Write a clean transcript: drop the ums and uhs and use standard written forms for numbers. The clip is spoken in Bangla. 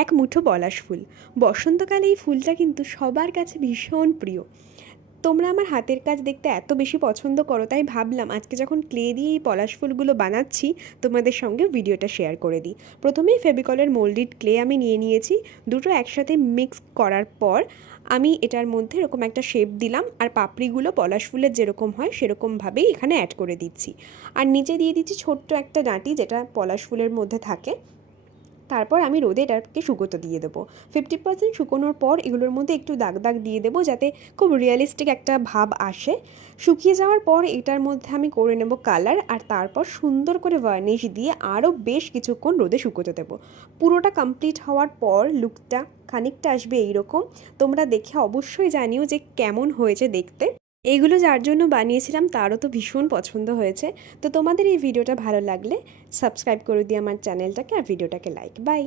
এক মুঠো পলাশ ফুল। বসন্তকালে এই ফুলটা কিন্তু সবার কাছে ভীষণ প্রিয়। তোমরা আমার হাতের কাজ দেখতে এত বেশি পছন্দ করো, তাই ভাবলাম আজকে যখন ক্লে দিয়ে এই পলাশ ফুলগুলো বানাচ্ছি তোমাদের সঙ্গে ভিডিওটা শেয়ার করে দিই। প্রথমেই ফেভিকলের মোল্ডেড ক্লে আমি নিয়ে নিয়েছি। দুটো একসাথে মিক্স করার পর আমি এটার মধ্যে এরকম একটা শেপ দিলাম, আর পাপড়িগুলো পলাশ ফুলের যেরকম হয় সেরকমভাবেই এখানে অ্যাড করে দিচ্ছি। আর নিচে দিয়ে দিচ্ছি ছোট্ট একটা ডাঁটি, যেটা পলাশ ফুলের মধ্যে থাকে। তারপর আমি রোদে এটাকে শুকোতে দিয়ে দেবো। 50% শুকোনোর পর এগুলোর মধ্যে একটু দাগ দাগ দিয়ে দেবো, যাতে খুব রিয়েলিস্টিক একটা ভাব আসে। শুকিয়ে যাওয়ার পর এটার মধ্যে আমি করে নেব কালার, আর তারপর সুন্দর করে ভার্নিশ দিয়ে আরও বেশ কিছুক্ষণ রোদে শুকোতে দেবো। পুরোটা কমপ্লিট হওয়ার পর লুকটা খানিকটা আসবে এইরকম। তোমরা দেখে অবশ্যই জানিও যে কেমন হয়েছে দেখতে। এইগুলো যার জন্য বানিয়েছিলাম তারও তো ভীষণ পছন্দ হয়েছে। তো তোমাদের এই ভিডিওটা ভালো লাগলে সাবস্ক্রাইব করে দিও আমার চ্যানেলটাকে, আর ভিডিওটাকে লাইক। বাই।